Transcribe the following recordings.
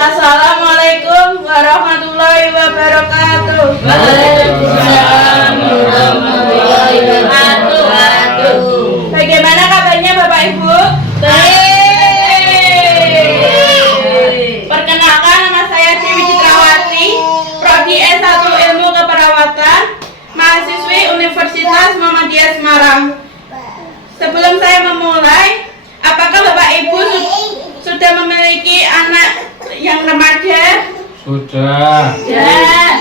Assalamualaikum warahmatullahi wabarakatuh. Waalaikumsalam warahmatullahi wabarakatuh. Bagaimana kabarnya Bapak Ibu? Perkenalkan, nama saya Dewi Citrawati, Prodi S1 Ilmu Keperawatan, mahasiswi Universitas Muhammadiyah Semarang. Sebelum saya memulai, apakah Bapak Ibu sudah memiliki anak yang remaja? Sudah. Ya.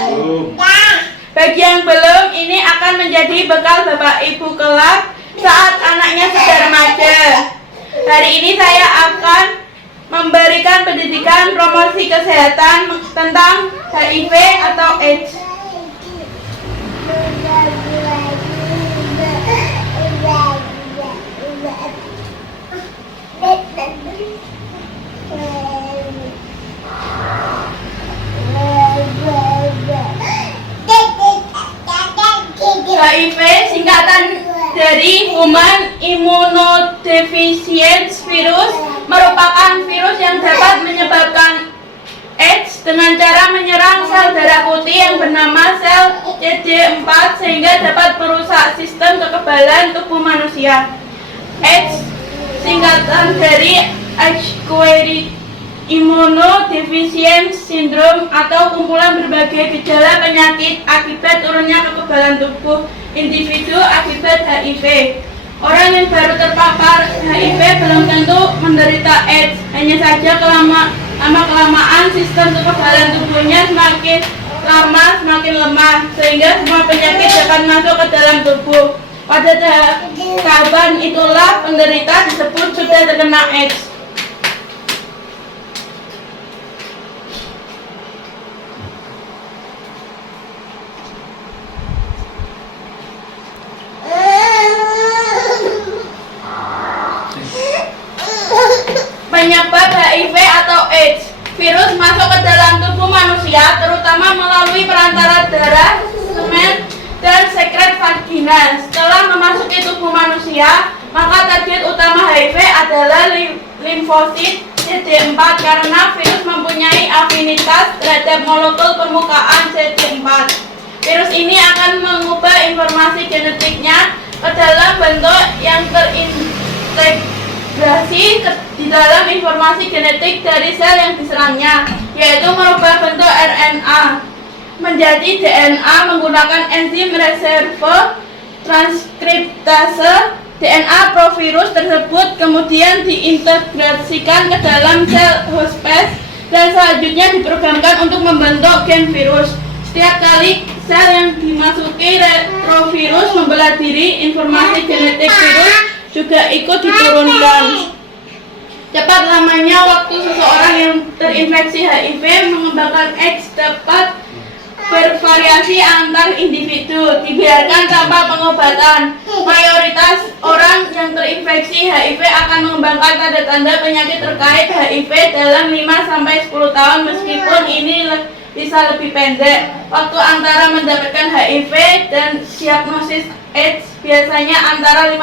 Bagi yang belum, ini akan menjadi bekal Bapak Ibu kelak saat anaknya sudah remaja. Hari ini saya akan memberikan pendidikan promosi kesehatan tentang HIV atau AIDS. HIV singkatan dari Human Immunodeficiency Virus merupakan virus yang dapat menyebabkan AIDS dengan cara menyerang sel darah putih yang bernama sel CD4 sehingga dapat merusak sistem kekebalan tubuh manusia. AIDS singkatan dari Acquired Immunodeficiency Syndrome atau kumpulan berbagai gejala penyakit akibat turunnya kekebalan tubuh individu akibat HIV. Orang yang baru terpapar HIV belum tentu menderita AIDS, hanya saja lama-kelamaan sistem kekebalan tubuhnya semakin lama semakin lemah, sehingga semua penyakit dapat masuk ke dalam tubuh. Pada tahapan itulah penderita disebut sudah terkena AIDS. Penyebab HIV atau AIDS. Virus masuk ke dalam tubuh manusia terutama melalui perantara darah, semen, dan sekret vagina. Setelah memasuki tubuh manusia, maka target utama HIV adalah limfosit CD4 karena virus mempunyai afinitas terhadap molekul permukaan CD4. Virus ini akan mengubah informasi genetiknya ke dalam bentuk yang terintegrasi di dalam informasi genetik dari sel yang diserangnya, yaitu merubah bentuk RNA menjadi DNA menggunakan enzim reserve transkriptase. DNA provirus tersebut kemudian diintegrasikan ke dalam sel hospes dan selanjutnya diprogramkan untuk membentuk gen virus. Setiap kali sel yang dimasuki retrovirus membelah diri, informasi genetik virus juga ikut diturunkan. Cepat lamanya waktu seseorang yang terinfeksi HIV mengembangkan AIDS dapat bervariasi antar individu, dibiarkan tanpa pengobatan. Mayoritas orang yang terinfeksi HIV akan mengembangkan tanda-tanda penyakit terkait HIV dalam 5-10 tahun, meskipun ini bisa lebih pendek. Waktu antara mendapatkan HIV dan diagnosis AIDS biasanya antara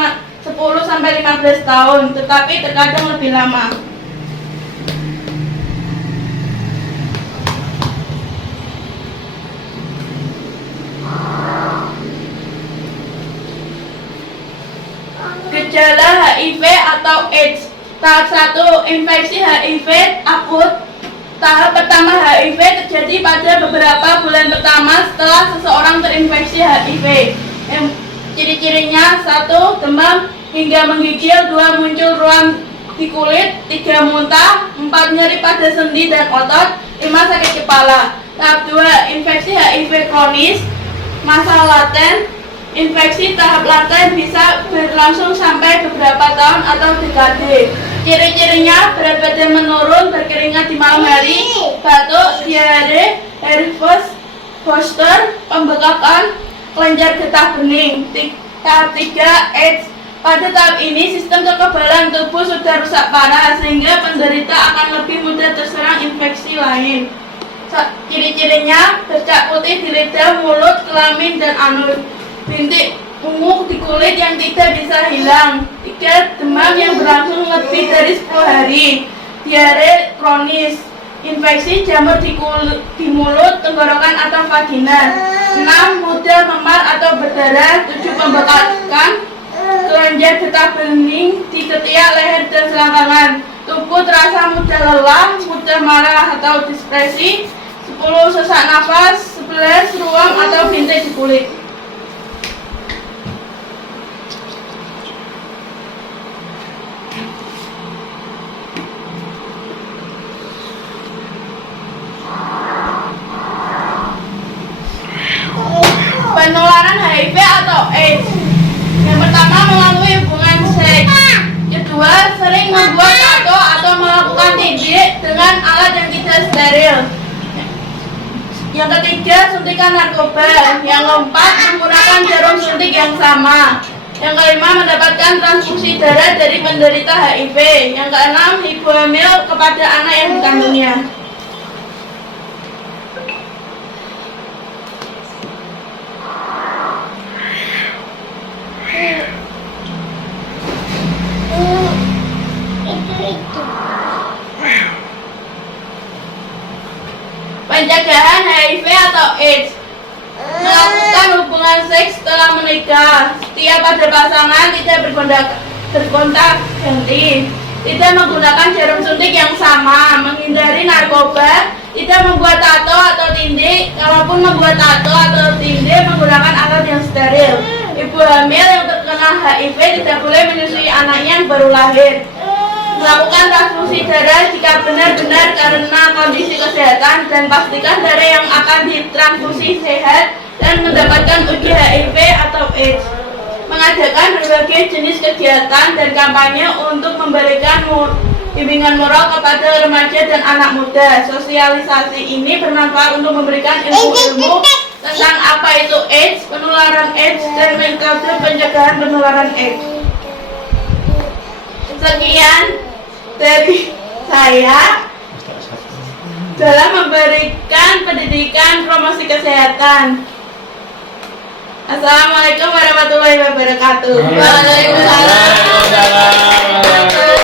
10-15 tahun, tetapi terkadang lebih lama. Gejala HIV atau AIDS. Tahap 1, infeksi HIV akut. Tahap pertama HIV terjadi pada beberapa bulan pertama setelah seseorang terinfeksi HIV. Ciri-cirinya: 1. Demam hingga menggigil, 2. Muncul ruam di kulit, 3. Muntah, 4. Nyeri pada sendi dan otot, 5. Sakit kepala. Tahap 2, infeksi HIV kronis. Masa laten. Infeksi tahap laten bisa berlangsung sampai beberapa tahun atau dekade. Ciri-cirinya: berat badan menurun, berkeringat di malam hari, batuk, diare, herpes zoster, pembekakan, kelenjar getah bening. Tahap 3, AIDS. Pada tahap ini sistem kekebalan tubuh sudah rusak parah sehingga penderita akan lebih mudah terserang infeksi lain. Ciri-cirinya: bercak putih di lidah, mulut, kelamin, dan anus, bintik ungu di kulit yang tidak bisa hilang, 3. Demam yang berlangsung lebih dari 10 hari, diare kronis, infeksi jamur di mulut, tenggorokan atau vagina. 6. Mudah memar atau berdarah. 7. Pembekakan kelenjar getah bening di ketiak, leher, dan selangkangan. Tubuh terasa mudah lelah, mudah marah atau depresi. 10. Sesak nafas. 11. Ruam atau bintik di kulit. Penularan HIV atau AIDS. Yang pertama, melalui hubungan seks. Kedua, sering membuat tato atau melakukan tindik dengan alat yang tidak steril. Yang ketiga, suntikan narkoba. Yang keempat, menggunakan jarum suntik yang sama. Yang kelima, mendapatkan transfusi darah dari penderita HIV. Yang keenam, ibu hamil kepada anak yang dikandungnya. Pencegahan HIV atau AIDS. Melakukan hubungan seks setelah menikah. Setiap ada pasangan tidak berkontak ganti. Tidak menggunakan jarum suntik yang sama. Menghindari narkoba. Tidak membuat tato atau tindik. Kalaupun membuat tato atau tindik, menggunakan alat yang steril. Ibu hamil yang terkena HIV tidak boleh menyusui anaknya yang baru lahir. Melakukan transfusi darah jika benar-benar karena kondisi kesehatan, dan pastikan darah yang akan ditransfusi sehat dan mendapatkan uji HIV atau AIDS. Mengadakan berbagai jenis kegiatan dan kampanye untuk memberikan bimbingan moral kepada remaja dan anak muda. Sosialisasi ini bermanfaat untuk memberikan ilmu-ilmu tentang apa itu AIDS, penularan AIDS, dan metode pencegahan penularan AIDS. Sekian dari saya dalam memberikan pendidikan promosi kesehatan. Assalamualaikum warahmatullahi wabarakatuh. Waalaikumsalam.